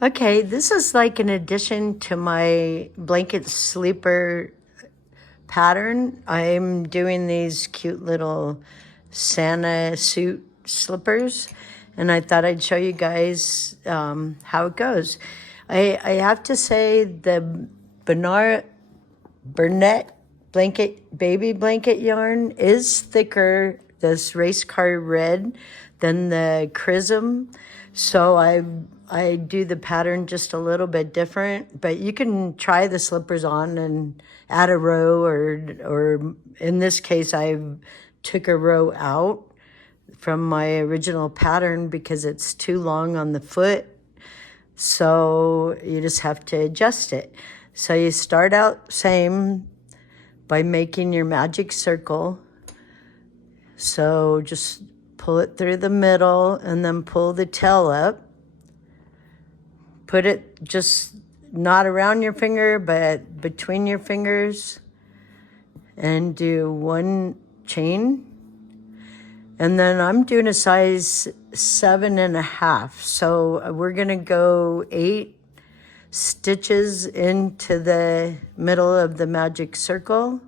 Okay, this is like an addition to my blanket sleeper pattern. I'm doing these cute little Santa suit slippers, and I thought I'd show you guys how it goes. I have to say the Bernette baby blanket yarn is thicker, this race car red, than the Chrism. So I do the pattern just a little bit different, but you can try the slippers on and add a row, or in this case, I took a row out from my original pattern because it's too long on the foot. So you just have to adjust it. So you start out same by making your magic circle. So just pull it through the middle and then pull the tail up. Put it just not around your finger, but between your fingers, and do one chain. And then I'm doing a size 7.5. So we're gonna go 8 stitches into the middle of the magic circle.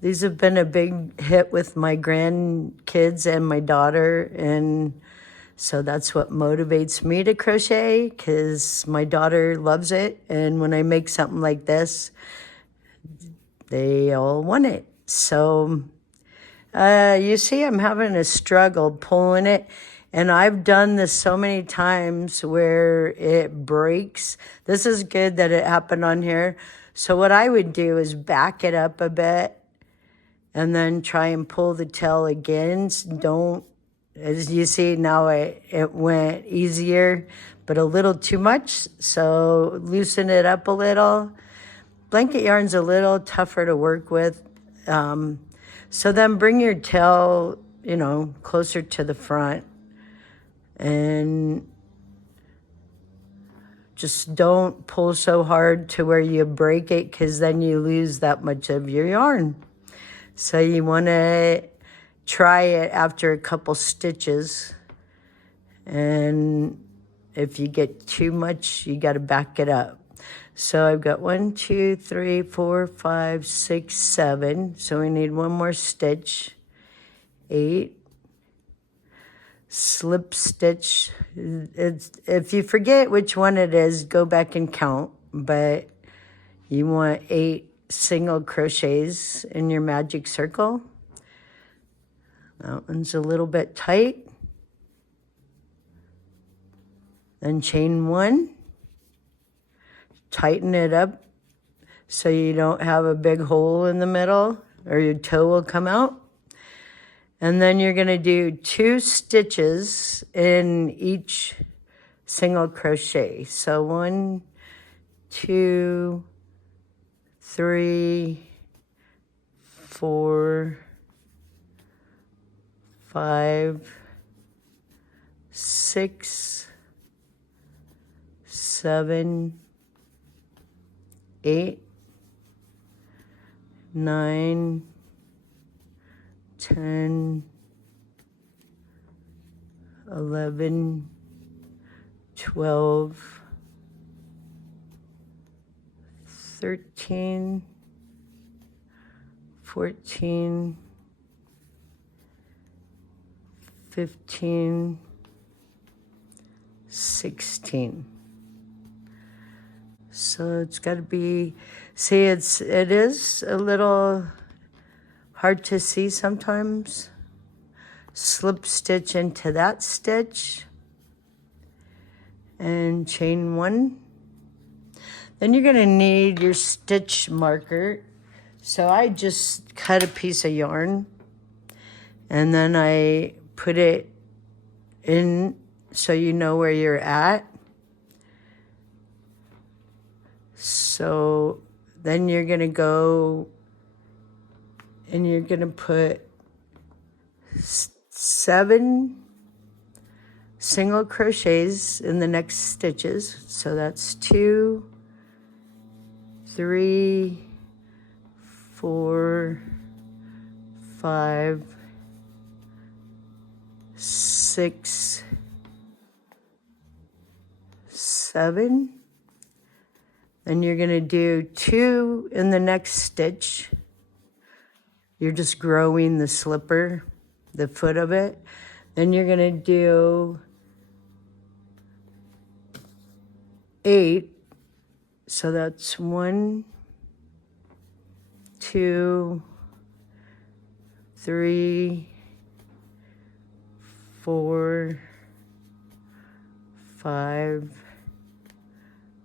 These have been a big hit with my grandkids and my daughter, and so that's what motivates me to crochet, because my daughter loves it, and when I make something like this, they all want it. So you see, I'm having a struggle pulling it, and I've done this so many times where it breaks. This is good that it happened on here. So what I would do is back it up a bit and then try and pull the tail again. Don't, as you see now, it went easier, but a little too much. So loosen it up a little. Blanket yarn's a little tougher to work with. So then bring your tail, closer to the front, and just don't pull so hard to where you break it, because then you lose that much of your yarn. So you want to try it after a couple stitches, and if you get too much, you got to back it up. So I've got 1, 2, 3, 4, 5, 6, 7. So we need one more stitch. 8. Slip stitch. If you forget which one it is, go back and count. But you want 8 single crochets in your magic circle. That one's a little bit tight. Then chain 1. Tighten it up so you don't have a big hole in the middle, or your toe will come out. And then you're going to do 2 stitches in each single crochet. So 1, 2, 3, 4, 5, 6, 7, 8, 9, 10, 11, 12, 13, 14, 15, 16. So it's got to be, see, it is a little hard to see sometimes. Slip stitch into that stitch and chain 1. Then you're going to need your stitch marker. So I just cut a piece of yarn and then I put it in so you know where you're at. So then you're going to go and you're going to put 7 single crochets in the next stitches. So that's 2, 3, 4, 5, 6, 7. Then you're going to do 2 in the next stitch. You're just growing the slipper, the foot of it. Then you're going to do 8. So that's 1, 2, 3, 4, 5,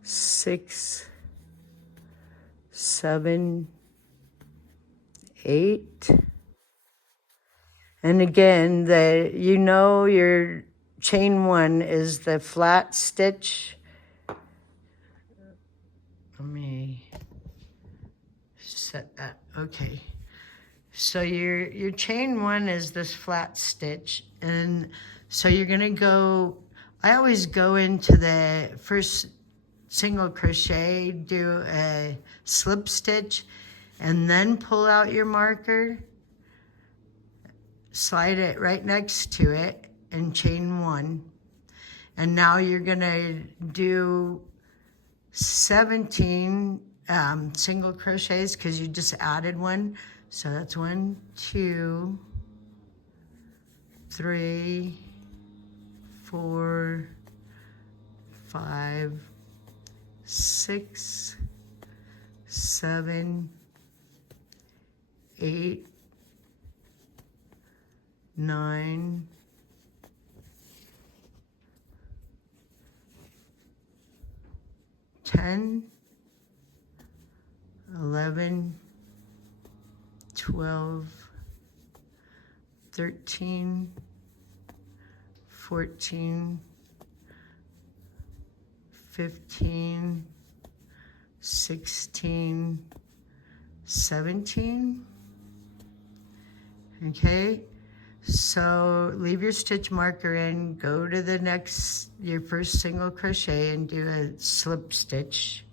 6, 7, 8. And again, your chain 1 is the flat stitch. Let me set that. Okay. So your chain 1 is this flat stitch, and so you're gonna go. I always go into the first single crochet, do a slip stitch, and then pull out your marker, slide it right next to it, and chain 1. And now you're gonna do 17 single crochets because you just added 1. So that's 1, 2, 3, 4, 5, 6, 7, 8, 9, 10, 11, 12, 13, 14, 15, 16, 17. Okay, so leave your stitch marker in, go to the next, your first single crochet and do a slip stitch.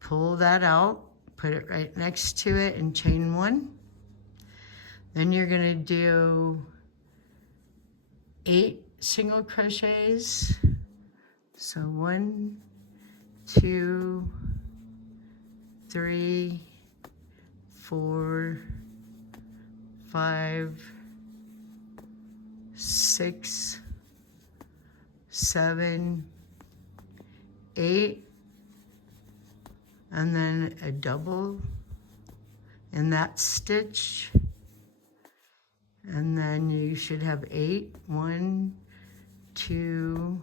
Pull that out, put it right next to it and chain 1. Then you're gonna do 8 single crochets. So 1, 2, 3, 4, 5, 6, 7, 8, and then a double in that stitch. And then you should have 8. 1, 2,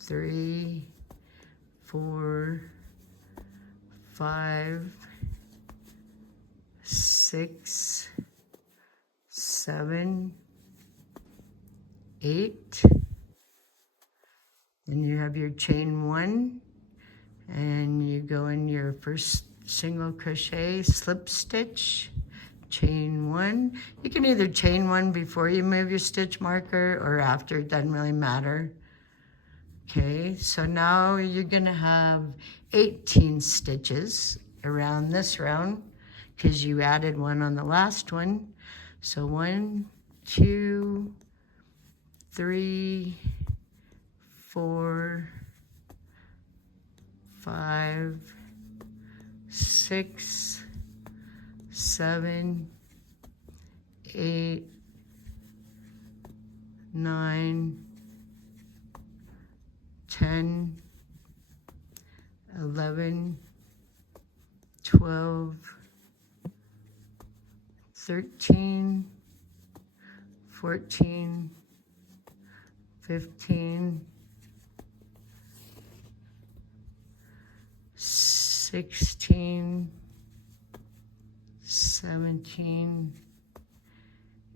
3, 4, 5, 6, 7, 8. Then you have your chain 1, and you go in your first single crochet, slip stitch, chain 1. You can either chain 1 before you move your stitch marker or after, it doesn't really matter. Okay, so now you're gonna have 18 stitches around this round because you added 1 on the last one. So 1, 2, 3, 4, 5, 6, 7, 8, 9, 10, 11, 12, 13, 14, 15, 16, 17,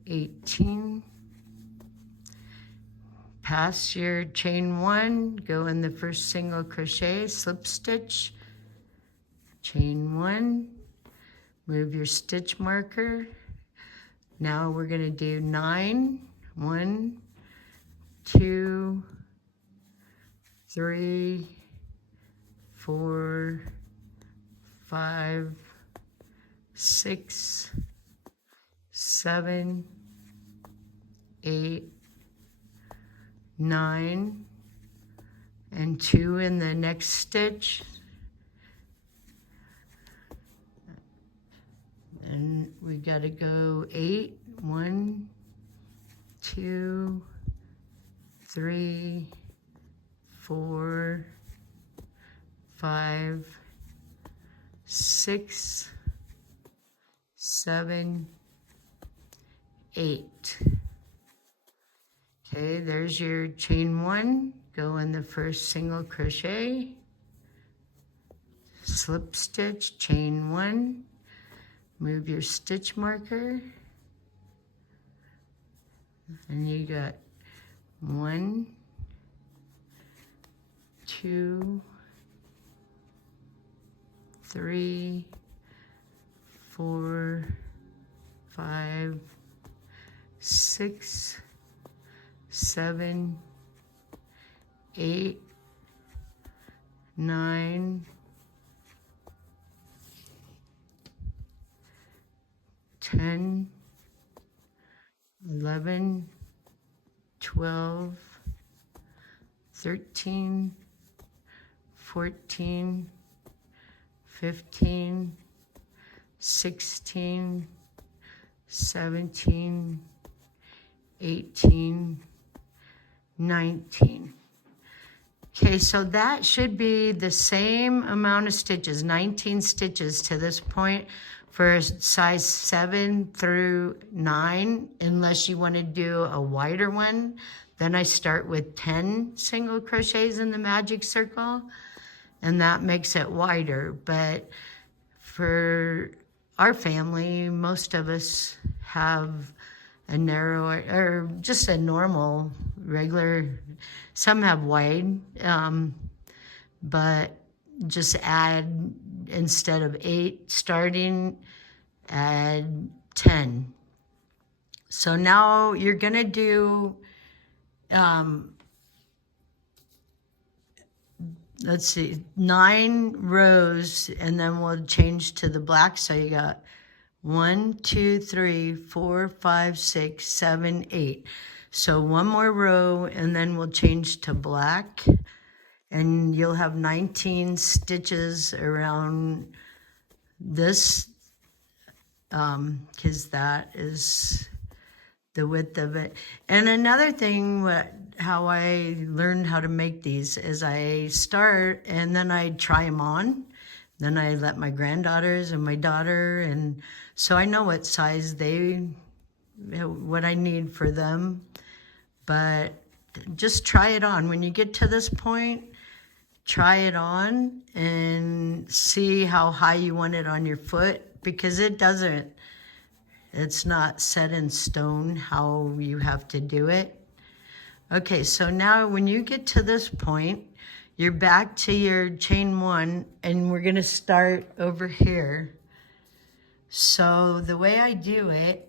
18. Pass your chain 1, go in the first single crochet, slip stitch, chain 1, move your stitch marker. Now we're going to do 9. 1, 2, 3, 4, 5, 6, 7, 8, 9, and 2 in the next stitch. And we got to go 8, 1, 2, 3, 4, 5, 6, 7, 8. Okay, there's your chain 1. Go in the first single crochet, slip stitch, chain 1, move your stitch marker, and you got 1, 2, 3, 4, 5, 6, 7, 8, 9, 10, 11, 12, 13, 14, 15, 16, 17, 18, 19. Okay, so that should be the same amount of stitches, 19 stitches to this point for size 7 through 9, unless you want to do a wider one. Then I start with 10 single crochets in the magic circle, and that makes it wider. But for our family, most of us have a narrow or just a normal, regular, some have wide, but just add, instead of 8 starting, add 10. So now you're gonna do, let's see, 9 rows, and then we'll change to the black. So you got 1, 2, 3, 4, 5, 6, 7, 8. So one more row, and then we'll change to black, and you'll have 19 stitches around this, because that is the width of it. And another thing, how I learned how to make these is I start, and then I try them on. Then I let my granddaughters and my daughter, and so I know what size what I need for them. But just try it on. When you get to this point, try it on and see how high you want it on your foot, because it's not set in stone how you have to do it. Okay, so now when you get to this point, you're back to your chain 1, and we're gonna start over here. So the way I do it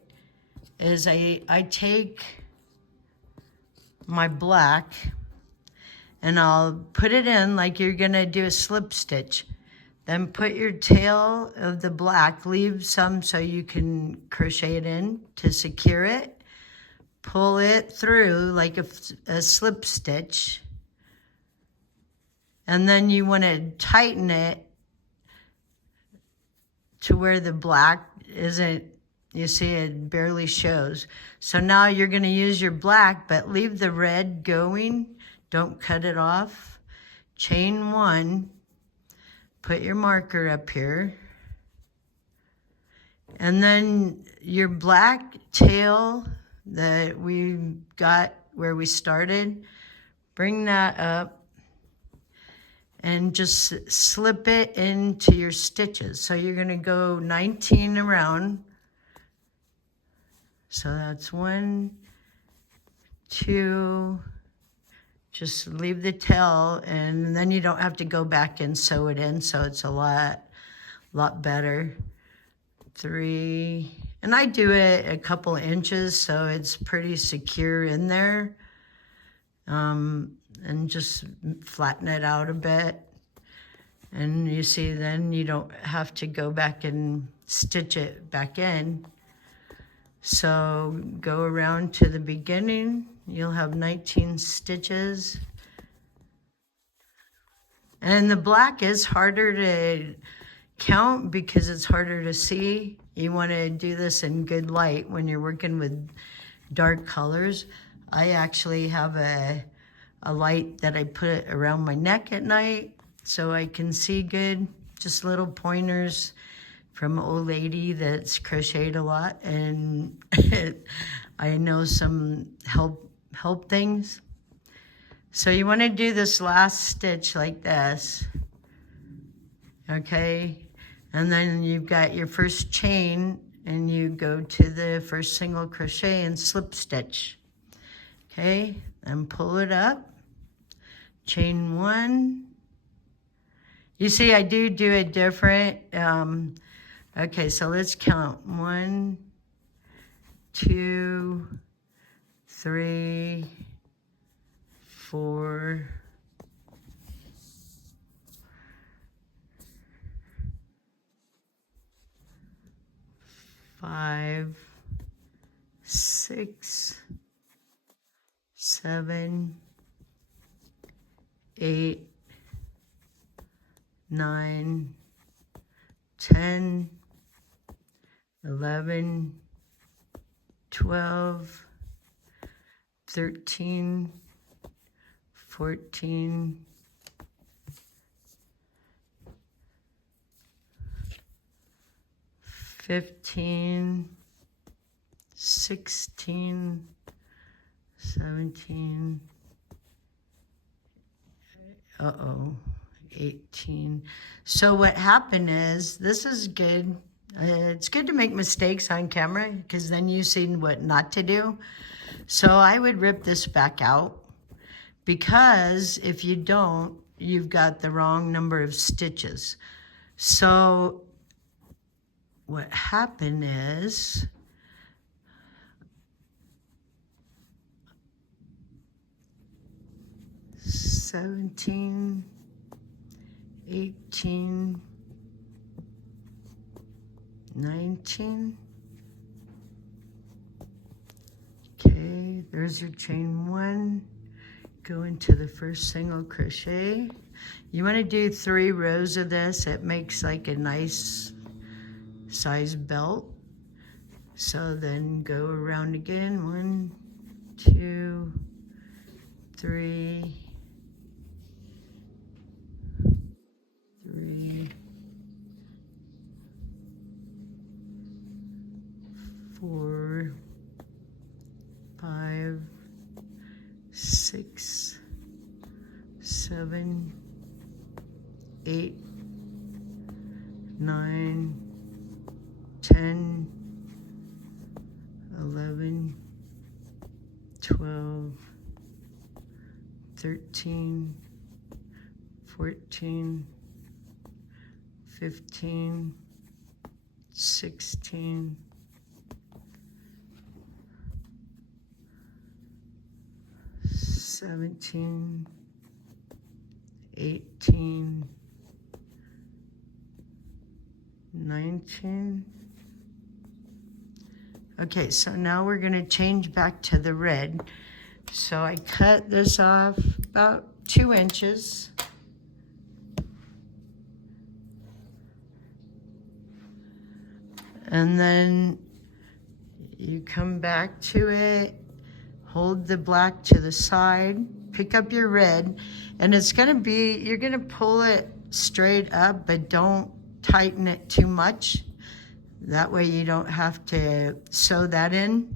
is I take my black, and I'll put it in like you're gonna do a slip stitch. Then put your tail of the black, leave some so you can crochet it in to secure it. Pull it through like a slip stitch. And then you wanna tighten it to where the black isn't, you see it barely shows. So now you're gonna use your black, but leave the red going. Don't cut it off. Chain 1, put your marker up here. And then your black tail that we got where we started, bring that up and just slip it into your stitches. So you're gonna go 19 around. So that's 1, 2, just leave the tail, and then you don't have to go back and sew it in, so it's a lot better. 3, and I do it a couple inches, so it's pretty secure in there. And just flatten it out a bit. And you see, then you don't have to go back and stitch it back in. So go around to the beginning. You'll have 19 stitches. And the black is harder to count because it's harder to see. You want to do this in good light when you're working with dark colors. I actually have a light that I put around my neck at night so I can see good. Just little pointers from an old lady that's crocheted a lot, and I know some help things. So you want to do this last stitch like this, okay? And then you've got your first chain, and you go to the first single crochet and slip stitch, okay? And pull it up, chain 1. You see, I do it different. Okay, so let's count. 1, 2, 3, 4, 5, 6, 7, 8, 9, 10, 11, 12, 13, 14, 15, 16, 17, 18. So what happened is, this is good. It's good to make mistakes on camera because then you see what not to do. So I would rip this back out, because if you don't, you've got the wrong number of stitches. So what happened is, (17, 18, 19. Okay, there's your chain 1. Go into the first single crochet. You want to do 3 rows of this. It makes like a nice size belt. So then go around again. 1, 2, 3, 4, 5, 6, 7, 8, 9, 10, 11, 12, 13, 14, 15, 16, 17, 18, 19. Okay, so now we're going to change back to the red. So I cut this off about 2 inches. And then you come back to it, hold the black to the side, pick up your red, and it's gonna be, you're gonna pull it straight up, but don't tighten it too much. That way you don't have to sew that in.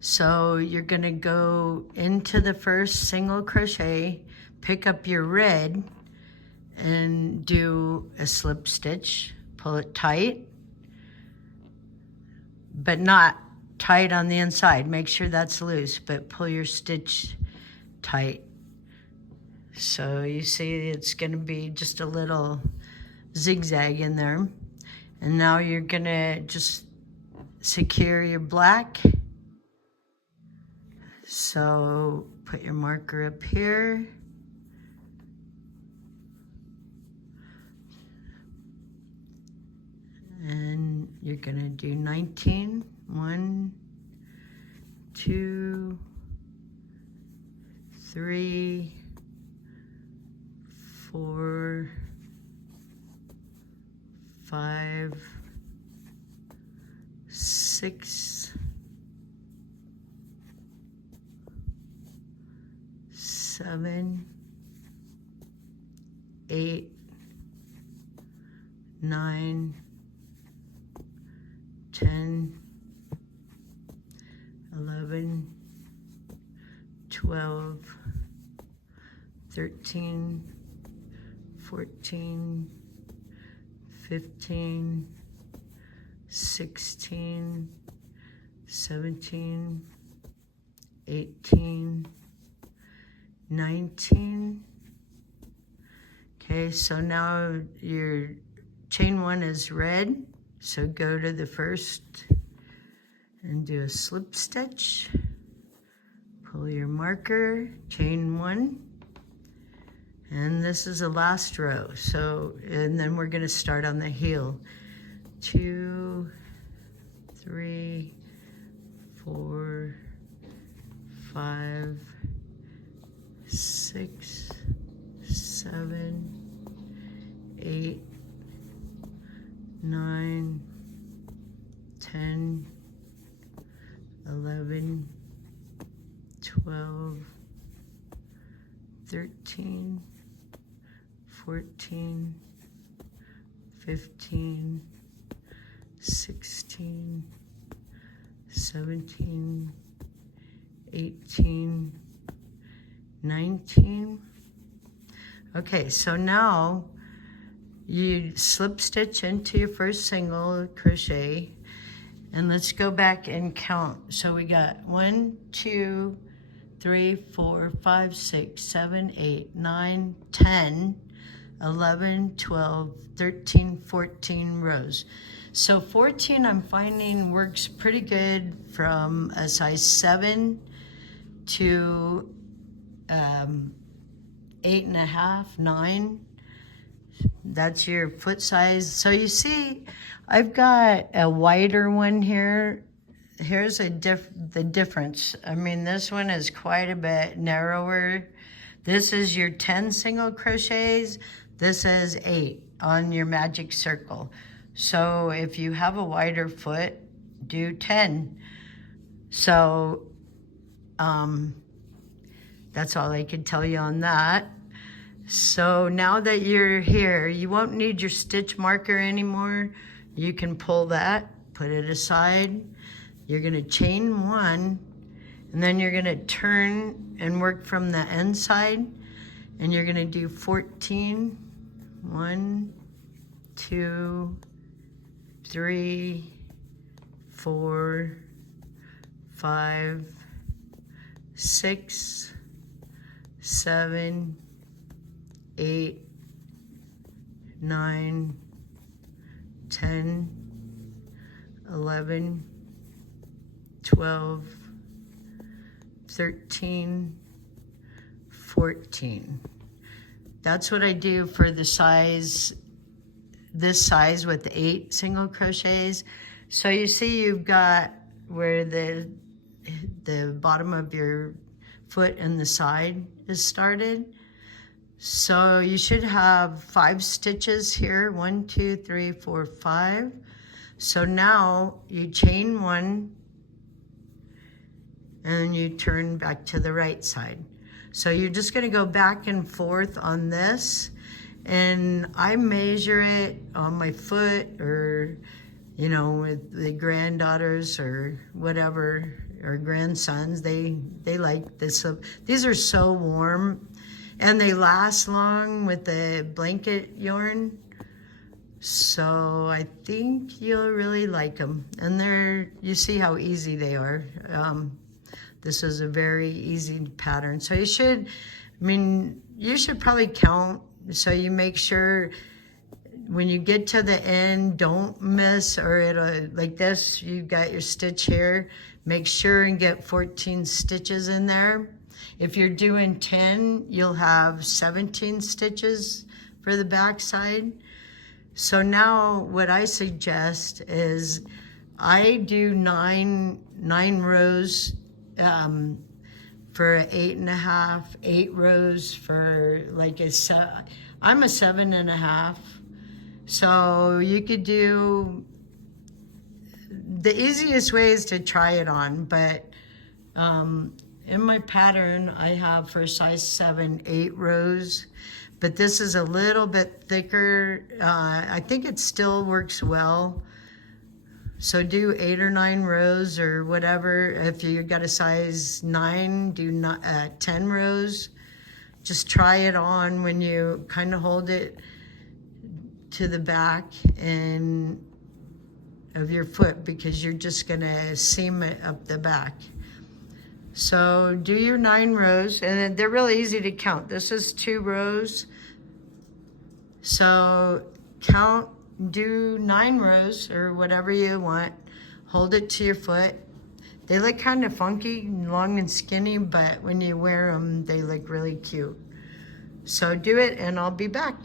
So you're gonna go into the first single crochet, pick up your red, and do a slip stitch. Pull it tight, but not tight on the inside. Make sure that's loose, but pull your stitch tight. So you see it's gonna be just a little zigzag in there. And now you're gonna just secure your black. So put your marker up here. And you're gonna do 19. 1, 2, 3, 4, 5, 6, 7, 8, 9, 10, 11, 12, 13, 14, 15, 16, 17, 18, 19. Okay, so now your chain 1 is red, so go to the first and do a slip stitch. Pull your marker, chain 1, and this is the last row. So, and then we're gonna start on the heel. 2, 3, 4, 5, 6, 7, 8, 9, 10, 11, 12, 13, 14, 15, 16, 17, 18, 19. Okay, so now you slip stitch into your first single crochet, and let's go back and count. So we got 1, 2, 3, 4, 5, 6, 7, 8, 9, 10, 11, 12, 13, 14 rows. So 14 I'm finding works pretty good from a size 7 to 8.5, 9. That's your foot size. So you see, I've got a wider one here. Here's the difference. I mean, this one is quite a bit narrower. This is your 10 single crochets. This is 8 on your magic circle. So if you have a wider foot, do 10. So that's all I can tell you on that. So now that you're here, you won't need your stitch marker anymore. You can pull that, put it aside. You're gonna chain 1, and then you're gonna turn and work from the end side, and you're gonna do 14. 1, 2, 3, 4, 5, 6, 7, 8, 9, 10, 11, 12, 13, 14. That's what I do for the size, this size with 8 single crochets. So you see you've got where the bottom of your foot and the side is started. So you should have 5 stitches here. 1, 2, 3, 4, 5. So now you chain 1 and you turn back to the right side. So you're just gonna go back and forth on this, and I measure it on my foot, or you know, with the granddaughters or whatever, or grandsons, they like this. These are so warm, and they last long with the blanket yarn. So I think you'll really like them. And you see how easy they are. This is a very easy pattern. So you should probably count, so you make sure when you get to the end, don't miss, or it'll, like this, you got your stitch here, make sure and get 14 stitches in there. If you're doing 10, you'll have 17 stitches for the back side. So now what I suggest is I do nine rows for 8.5, 8 rows for like I'm a 7.5. So you could do, the easiest way is to try it on, but in my pattern, I have for size 7, 8 rows, but this is a little bit thicker. I think it still works well. So do 8 or 9 rows or whatever. If you got a size 9, do 10 rows. Just try it on when you kind of hold it to the back and of your foot, because you're just gonna seam it up the back. So do your 9 rows, and they're really easy to count. This is 2 rows. So do 9 rows or whatever you want. Hold it to your foot. They look kind of funky, long and skinny, but when you wear them, they look really cute. So do it, and I'll be back.